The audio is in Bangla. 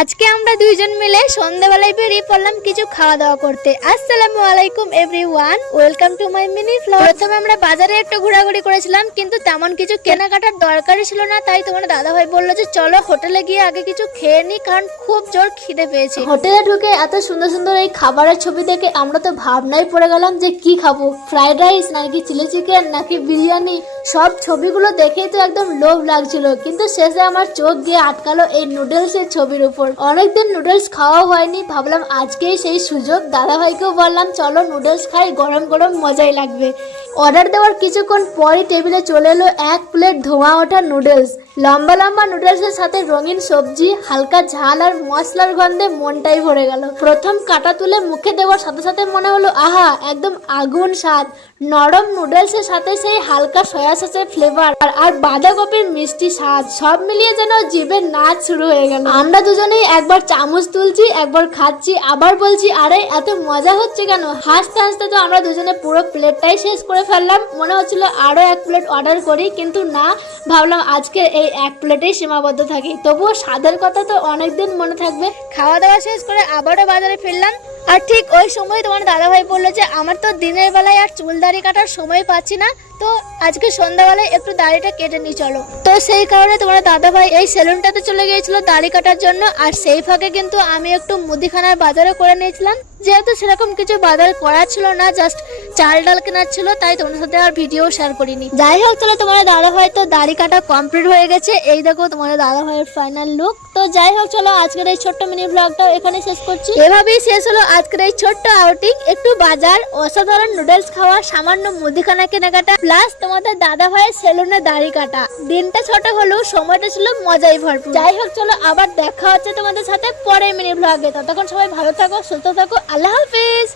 আজকে আমরা দুইজন মিলে সন্ধ্যাবেলায় বেরিয়ে পড়লাম কিছু খাওয়া দাওয়া করতে। আসসালামু আলাইকুম everyone, welcome to my mini vlog. প্রথমে আমরা বাজারে একটু ঘোরাঘুরি করেছিলাম, কিন্তু তেমন কিছু কেনাকাটার দরকারই ছিল না। তাই তোমার দাদা ভাই বললো যে চলো হোটেলে গিয়ে আগে কিছু খেয়ে নি, কারণ খুব জোর খিদে পেয়েছে। হোটেলে ঢুকে এত সুন্দর সুন্দর এই খাবারের ছবি দেখে আমরা তো ভাবনায় পড়ে গেলাম যে কি খাবো, ফ্রাইড রাইস নাকি চিলি চিকেন নাকি বিরিয়ানি। সব ছবিগুলো দেখেই তো একদম লোভ লাগছিল, কিন্তু শেষে আমার চোখ গিয়ে আটকালো এই নুডলসের ছবির উপর। অনেকদিন নুডলস খাওয়া হয়নি, ভাবলাম আজকেই সেই সুযোগ। দাদা ভাইকেও বললাম চলো নুডলস খাই, গরম গরম মজাই লাগবে। অর্ডার দেওয়ার কিছুক্ষণ পরই টেবিলে চলে এলো এক প্লেট ধোঁয়া ওঠা নুডলস। লম্বা লম্বা নুডলসের সাথে রঙিন সবজি, হালকা ঝাল আর মশলার গন্ধে মনটাই ভরে গেল। প্রথম কাটা তুলে মুখে দেওয়ার সাথে সাথে মনে হলো আহা, একদম আগুন স্বাদ। নরম নুডলসের সাথে সেই হালকা সয়া সসের ফ্লেভার আর বাঁধাকপির মিষ্টি স্বাদ, সব মিলিয়ে যেন জিভের নাচ শুরু হয়ে গেল। আমরা দুজনেই একবার চামচ তুলছি, একবার খাচ্ছি, আবার বলছি আরে এত মজা হচ্ছে কেন। হাসতে হাসতে তো আমরা দুজনে পুরো প্লেটটাই শেষ করে ফেললাম। মনে হচ্ছিল আরো এক প্লেট অর্ডার করি, কিন্তু না, ভাবলাম আজকে এই এক প্লেটেই সীমাবদ্ধ থাকি। তবুও স্বাদের কথা তো অনেকদিন মনে থাকবে। খাওয়া দাওয়া শেষ করে আবারও বাজারে ফিরলাম, আর ঠিক ওই সময় তোমার দাদা ভাই বললো যে আমার তো দিনের বেলায় আর চুল দাড়ি কাটার সময় পাচ্ছি না, তো আজকে সন্ধ্যাবেলায় একটু দাড়িটা কেটে নিয়ে চলো। তো সেই কারণে তোমার দাদা ভাই এই সেলুনটাতে চলে গিয়েছিল দাড়ি কাটার জন্য। আর সেই ফাঁকে কিন্তু আমি একটু মুদিখানার বাজারও করে নিয়েছিলাম, যেহেতু সেরকম কিছু বাজার করা ছিল না, জাস্ট চাল ডাল কেনার ছিল, তাই তোমার সাথে আর ভিডিও শেয়ার করিনি। যাই হোক, চলো তোমার দাদা ভাই তো দাড়ি কাটা কমপ্লিট হয়ে গেছে। এই দেখো তোমার দাদা ভাইয়ের ফাইনাল লুক। তো যাই হোক, চলো আজকের এই ছোট্ট মিনি ব্লগটা এখানে শেষ করছি। এভাবেই শেষ হলো আজকের এই ছোট্ট আউটিং। একটু বাজার, অসাধারণ নুডলস খাওয়া, সামান্য মুদিখানা কেনাকাটা, প্লাস তোমাদের দাদা ভাইয়ের সেলুনে দাড়ি কাটা। দিনটা ছোট হলেও সময়টা ছিল মজাই ভরপুর। যাই হোক, চলো আবার দেখা হচ্ছে তোমাদের সাথে পরের মিনি ব্লগে। ততক্ষণ সবাই ভালো থাকো, সুস্থ থাকো, আল্লাহ হাফিজ।